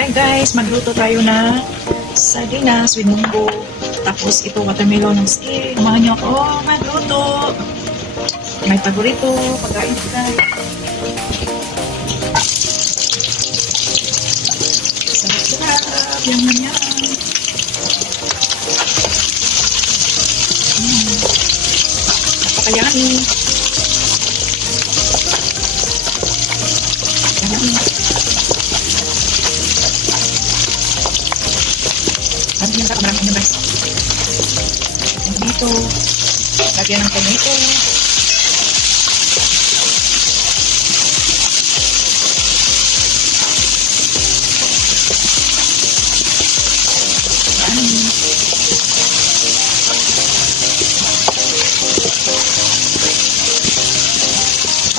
Hi guys, magluto tayo na sardinas with munggo. Tapos ito watermelon ng skin. Samahan niyo ako magluto. May paborito, pagkain ko guys. Sarap-sarap, yan. Napakayami. Sabi niya sa maraming guys. Tomato. Lagyan ng tomato.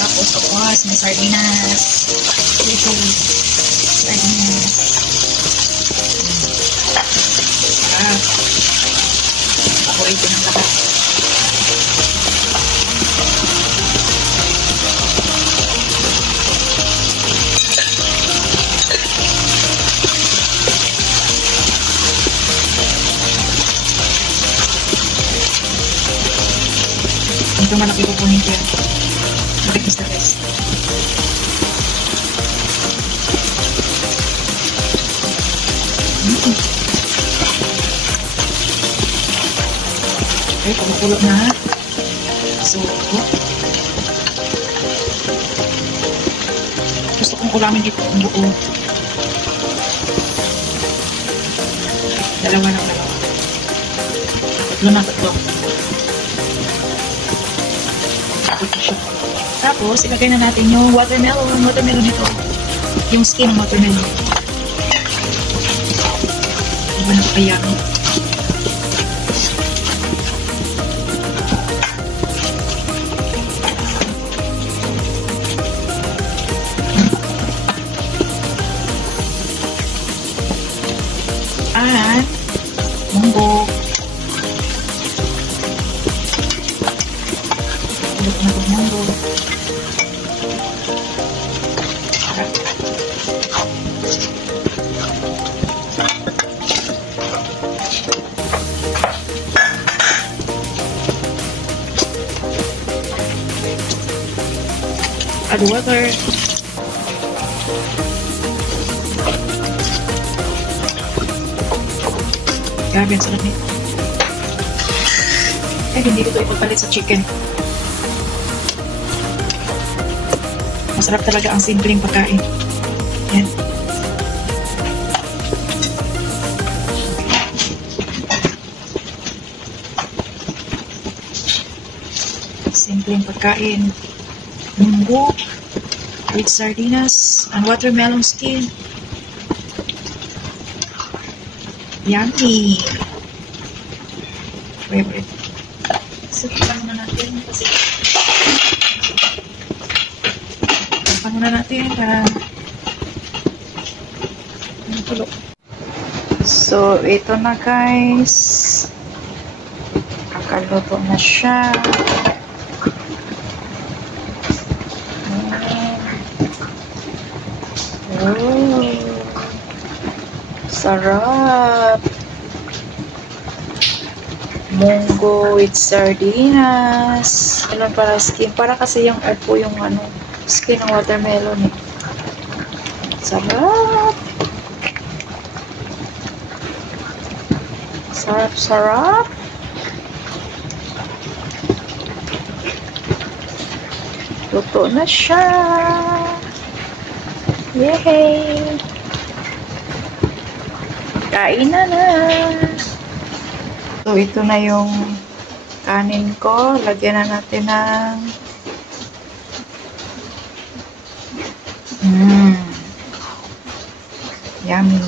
Tapos tapos may sardinas. Ito. Sardinas. Paborito ng lahat. Ito malaki kukunin ko yan. Bakit Mr. Best? Okay, pagkukulot na. So, gusto kong ulamin dito ang buo. Dalawa. Tatlo. Tapos, ilagay na natin yung watermelon. Watermelon ito. Yung skin ng watermelon. Diba napakayami? At munggo. Tulog na itong munggo. Add water. Grabe, ang sarap nito. Eh, hindi ko ito ipapalit sa chicken. Masarap talaga ang simpleng pagkain. Yan. Simpleng pagkain. Munggo with sardinas and watermelon skin. Yummy! Favorite. So, tapan muna natin kasi tapan muna natin para matulog. So, ito na guys. Kakaluto na siya. Oh, sarap! Munggo with sardinas. Ano para skin? Para kasi yung upo yung ano, skin ng watermelon eh. Sarap! Sarap! Luto na siya! Yay! Kain na! So, ito na yung kanin ko. Lagyan na natin ng yummy!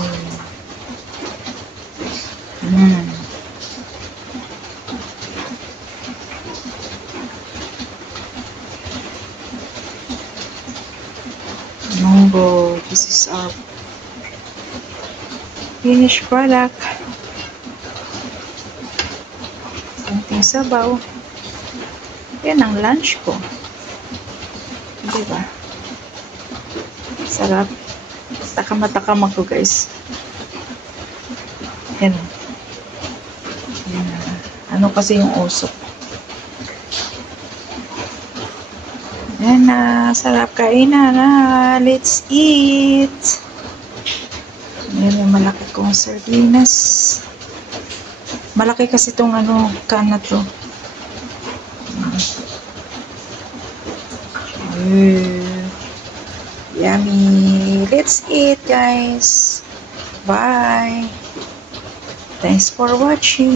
Munggo. This is our finished product. Konting sabaw. Yan ang lunch ko. Diba? Sarap. Takam ako guys. Yan. Yan. Ano kasi yung usok. Yan na. Sarap kainan na. Let's eat. Yan yung malaki kong sardinas. Malaki kasi itong can na to. Yummy. Let's eat guys. Bye. Thanks for watching.